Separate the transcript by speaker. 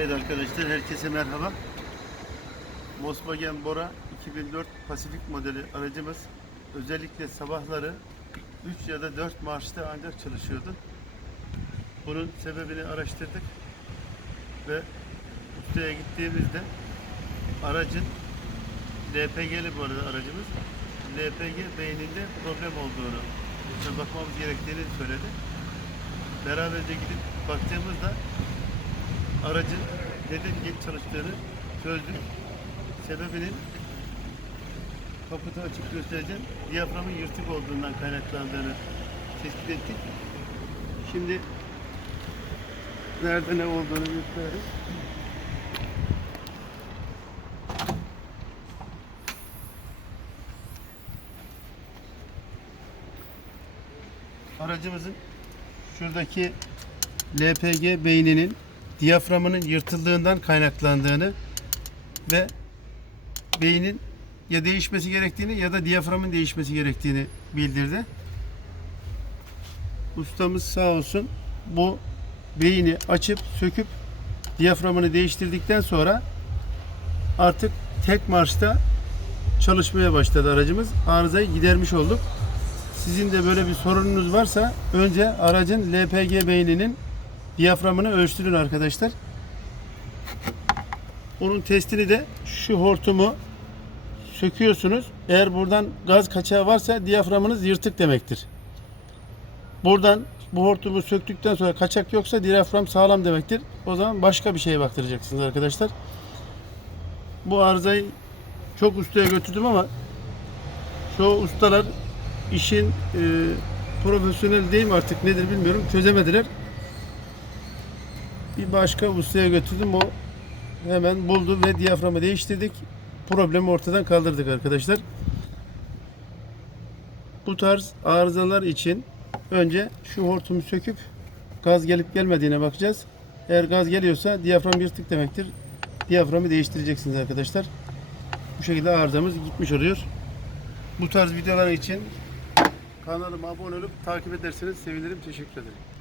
Speaker 1: Evet arkadaşlar herkese merhaba. Volkswagen Bora 2004 Pasifik modeli aracımız özellikle sabahları 3 ya da 4 marşta ancak çalışıyordu. Bunun sebebini araştırdık ve ustaya gittiğimizde aracın LPG'li bu arada aracımız LPG beyninde problem olduğunu bakmamız gerektiğini söyledi. Beraberce gidip baktığımızda aracın neden geç çalıştığını çözdük. Sebebinin kaputu açık göstereceğim. Diyaframın yırtık olduğundan kaynaklandığını tespit ettik. Şimdi nerede ne olduğunu göstereyim. Aracımızın şuradaki LPG beyninin diyaframının yırtıldığından kaynaklandığını ve beynin ya değişmesi gerektiğini ya da diyaframın değişmesi gerektiğini bildirdi. Ustamız sağ olsun bu beyni açıp söküp diyaframını değiştirdikten sonra artık tek marşta çalışmaya başladı aracımız. Arızayı gidermiş olduk. Sizin de böyle bir sorununuz varsa önce aracın LPG beyninin diyaframını ölçtürün arkadaşlar. Onun testini de şu hortumu söküyorsunuz. Eğer buradan gaz kaçağı varsa diyaframınız yırtık demektir. Buradan bu hortumu söktükten sonra kaçak yoksa diyafram sağlam demektir. O zaman başka bir şeye baktıracaksınız arkadaşlar. Bu arızayı çok ustaya götürdüm ama çoğu ustalar işin e, profesyonel değil mi artık nedir bilmiyorum çözemediler. Bir başka ustaya götürdüm o hemen buldu ve diyaframı değiştirdik. Problemi ortadan kaldırdık arkadaşlar. Bu tarz arızalar için önce şu hortumu söküp gaz gelip gelmediğine bakacağız. Eğer gaz geliyorsa diyafram yırtık demektir. Diyaframı değiştireceksiniz arkadaşlar. Bu şekilde arızamız gitmiş oluyor. Bu tarz videolar için kanalıma abone olup takip ederseniz sevinirim. Teşekkür ederim.